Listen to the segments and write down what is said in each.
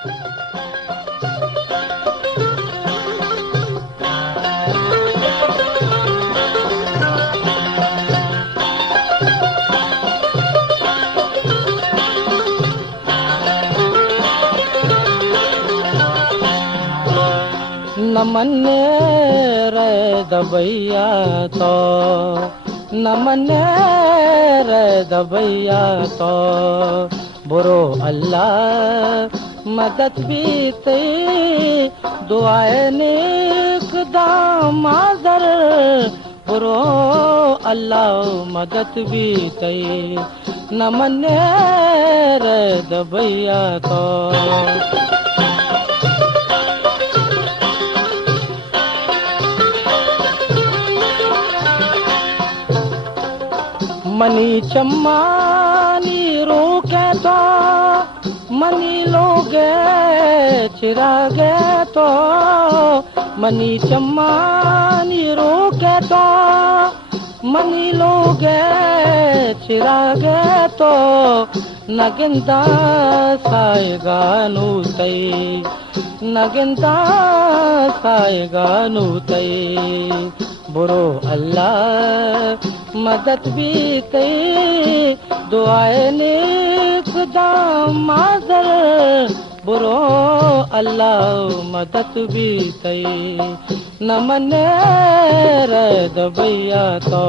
नमन रे दबैया तो नमन रे दबैया तो बुरो अल्लाह मदद भी तई दुआए नेक दामादर बुरो अल्लाह मदद भी तई नमन रे दबैया तो मनी चम्मानी रोके तो मनी लोगे चिरागे तो मनी चम्मानी रोके तो मनी लोगे चिरागे तो नगिंदा सायगानु तई नगिंदा सायगानु तई बुरो अल्लाह मदद भी कई दुआए नेक दामादर बुरो अल्लाह मदद भी कई नमन रे दबैया तो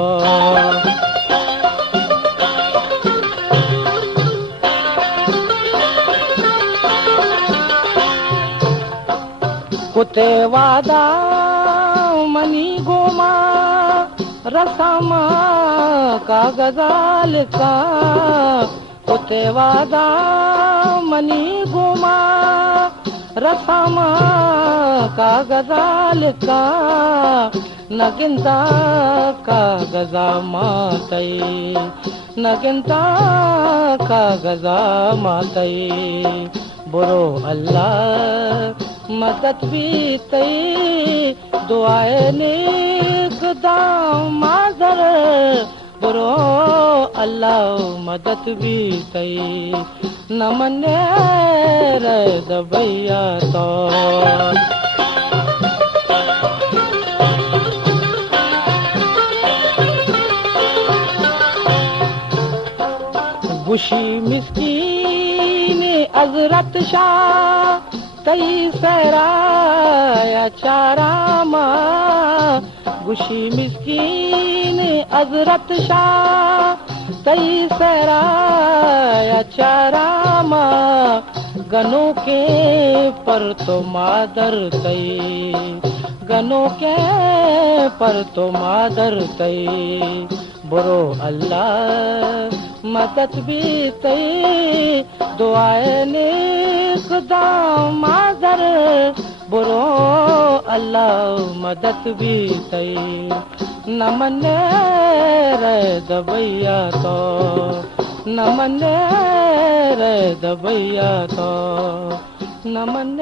कुते वादा मनी गोमा रसामा कागजाल का कुते वादा मनी गोमा रसामा कागजाल का नगिंदा कागजा मातई नगिंदा कागजा मातई बुरो अल्लाह मदद भी तई दुआए नेक दामादर बुरो अल्लाह मदद भी तई नमन रे दबैया तो गुशी मिस्कीन हज़रत शाह तई सराया चारामा गुशी मिस्कीन हज़रत शाह तई सराया चारामा गनों के पर तो मादर तई गनों के पर तो मादर तई बुरो अल्लाह मदद भी तई दुआए नेक दामादर बुरो अल्लाह मदद भी तई नमन रे दबैया तो नमन रे दबैया तो नमन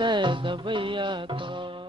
रे दबैया तो